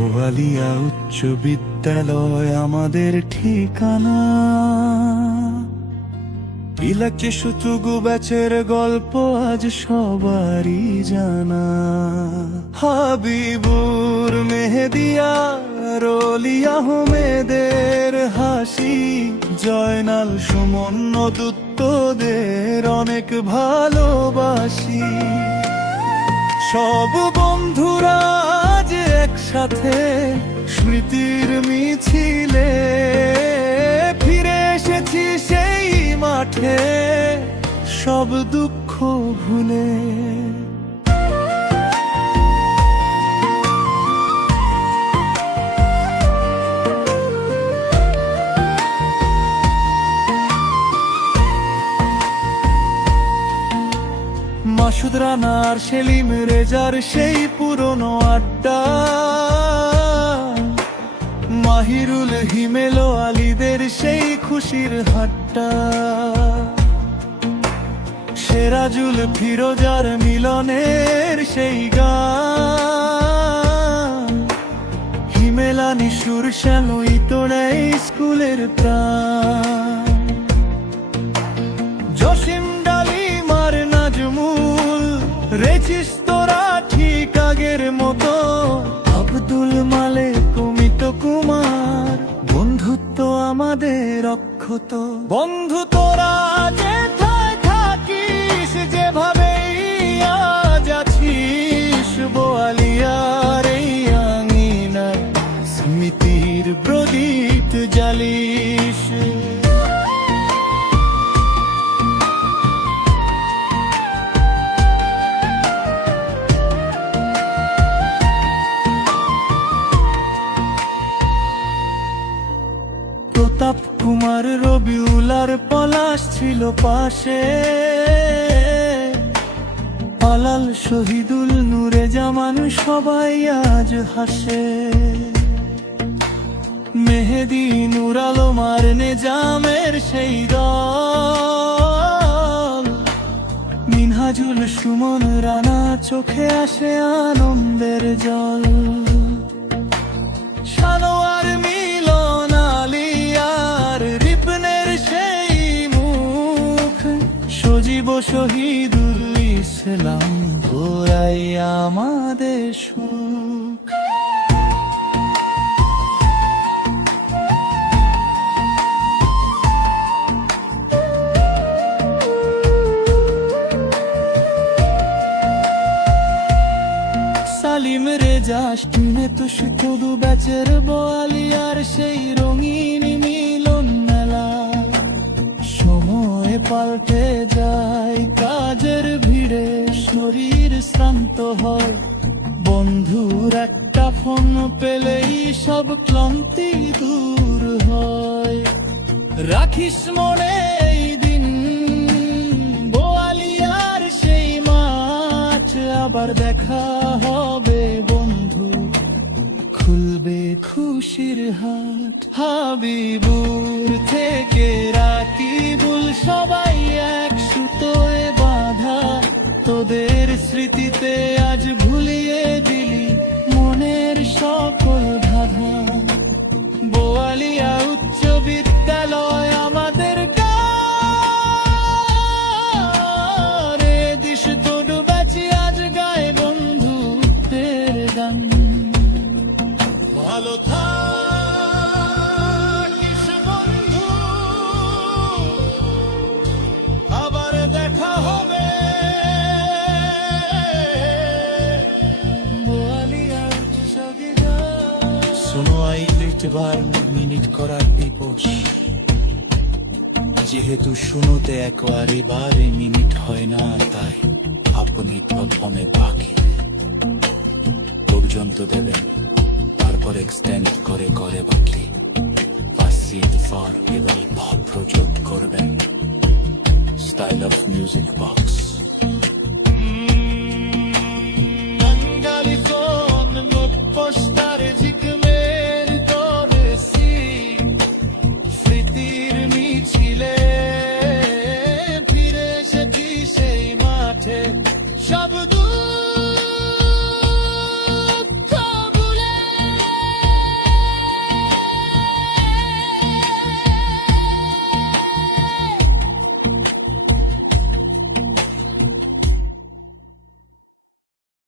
বোয়ালিয়া উচ্চ বিদ্যালয় আমাদের ঠিকানা। কি লাগছে সুতুগু ব্যাচের গল্প আজ সবারই জানা। হাবিবুর, মেহেদিয়া, রলি আহমেদের হাসি, জয়নাল, সুমন, দুত্তদের অনেক ভালোবাসি। সব বন্ধুরা আজ একসাথে স্মৃতির মিছিলে ফিরে এসেছি সেই মাঠে সব দুঃখ ভুলে। মাসুদ রানার, সেলিম রেজার সেই পুরনো আড্ডা, মাহিরুল, হিমেলো, আলীদের সেই খুশির হাট্টা, সেরাজুল, ফিরোজার মিলনের সেই গান, হিমেলানি, সুর, শ্যালো, ইতড়াই স্কুলের প্রাণ। জসিম, ডালিমার, নাজমুল, রেছিস তোরা ঠিক আগের মতো। আব্দুল মালেক, অমিত কুমার, বন্ধুত্ব আমাদের অক্ষত। বন্ধু তোরা যেথায় থাকিস, যেভাবেই আজ আছিস, বোয়ালিয়ার এই আঙিনায় স্মৃতির প্রদীপ জ্বালিস। প্রতাপ কুমার, রবিউল আর পলাশ ছিল পাশে, পালাল, শহীদুল, নূরে জামান সবাই আজ হাসে। মেহেদি, নূর আলম আর নেজামের সেই দল, মিনহাজুল, সুমন, রানা, চোখে আসে আনন্দের জল। সানোয়ার, মিলন, আলিয়ার, রিপনের সেই মুখ, সজীব, শহীদুল ইসলাম, ওরাই আমাদের সুখ। সালিম, রেজা, স্টিনে তুষি, কুদু ব্যাচের বোয়ালিয়ার সেই রঙিন মিলন মেলা। সময় পাল্টে যায় কাজের ভিড়ে, শরীর শ্রান্ত হয়, বন্ধুর একটা ফোন পেলেই সব ক্লান্তি দূর হয়। রাখিস মনে এই দিন, বোয়ালিয়ার সেই মাঠ, আবার দেখা হবে বন্ধু, খুলবে খুশির হাট। হাবিবুর থেকে রাকিবুল, সবাই এক সুতোয় বাঁধা, তোদের স্মৃতিতে আজ ভুলিয়ে দিলি মনের সকল ধাঁধা। বোয়ালিয়া উচ্চ বিদ্যালয় আমাদের গারে দিশ তোডু ব্যাচি আজ গায়ে বন্ধুত্বের গান। ভালো থাকিস বন্ধু, আবার দেখা হবে। বোয়ালিয়া উচ্চ বিদ্যালয়। শোনো, আই লিখতে বার মিনিট করার দিবস, যেহেতু শুনোতে একবারে বারে মিনিট হয় না, তাই আপনি প্রথমে বাকি পর্যন্ত দেবেন, তারপর এক্সটেন্ড করে করে বাকি পাসিভ ফর এবং ভাব প্রযোগ করবেন। Style of music box.